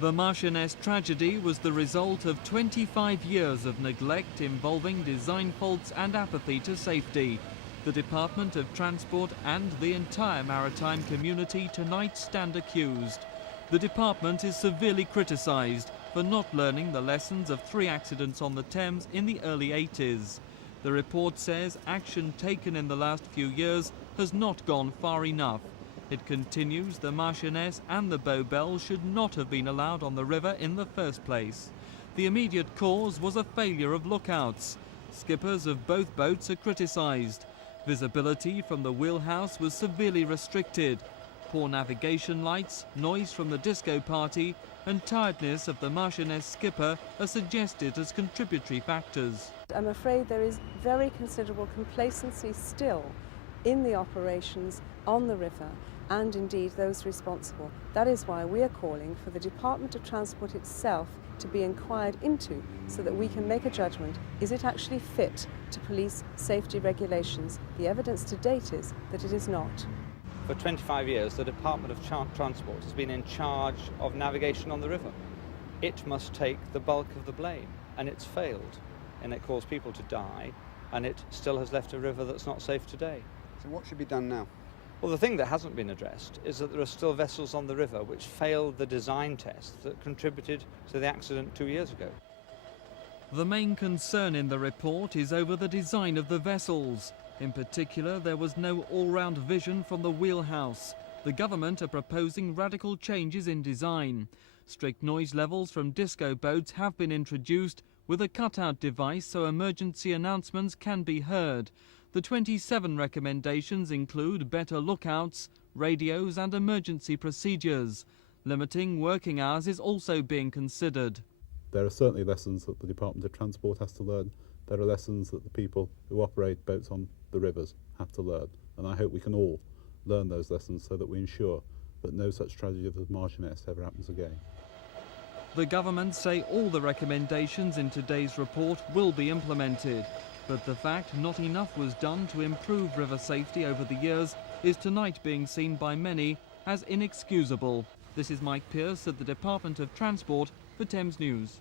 The Marchioness tragedy was the result of 25 years of neglect involving design faults and apathy to safety. The Department of Transport and the entire maritime community tonight stand accused. The department is severely criticised for not learning the lessons of 3 accidents on the Thames in the early 80s. The report says action taken in the last few years has not gone far enough. It continues the Marchioness and the Bow Bell should not have been allowed on the river in the first place. The immediate cause was a failure of lookouts. Skippers of both boats are criticised. Visibility from the wheelhouse was severely restricted. Poor navigation lights, noise from the disco party and tiredness of the Marchioness skipper are suggested as contributory factors. I'm afraid there is very considerable complacency still in the operations on the river and indeed those responsible. That is why we are calling for the Department of Transport itself to be inquired into so that we can make a judgment. Is it actually fit to police safety regulations? The evidence to date is that it is not. For 25 years, the Department of Transport has been in charge of navigation on the river. It must take the bulk of the blame, and it's failed, and it caused people to die, and it still has left a river that's not safe today. So what should be done now? Well, the thing that hasn't been addressed is that there are still vessels on the river which failed the design tests that contributed to the accident 2 years ago. The main concern in the report is over the design of the vessels. In particular, there was no all-round vision from the wheelhouse. The government are proposing radical changes in design. Strict noise levels from disco boats have been introduced with a cutout device so emergency announcements can be heard. The 27 recommendations include better lookouts, radios and emergency procedures. Limiting working hours is also being considered. There are certainly lessons that the Department of Transport has to learn. There are lessons that the people who operate boats on the rivers have to learn. And I hope we can all learn those lessons so that we ensure that no such tragedy of the Marchioness ever happens again. The government say all the recommendations in today's report will be implemented. But the fact not enough was done to improve river safety over the years is tonight being seen by many as inexcusable. This is Mike Pearce at the Department of Transport for Thames News.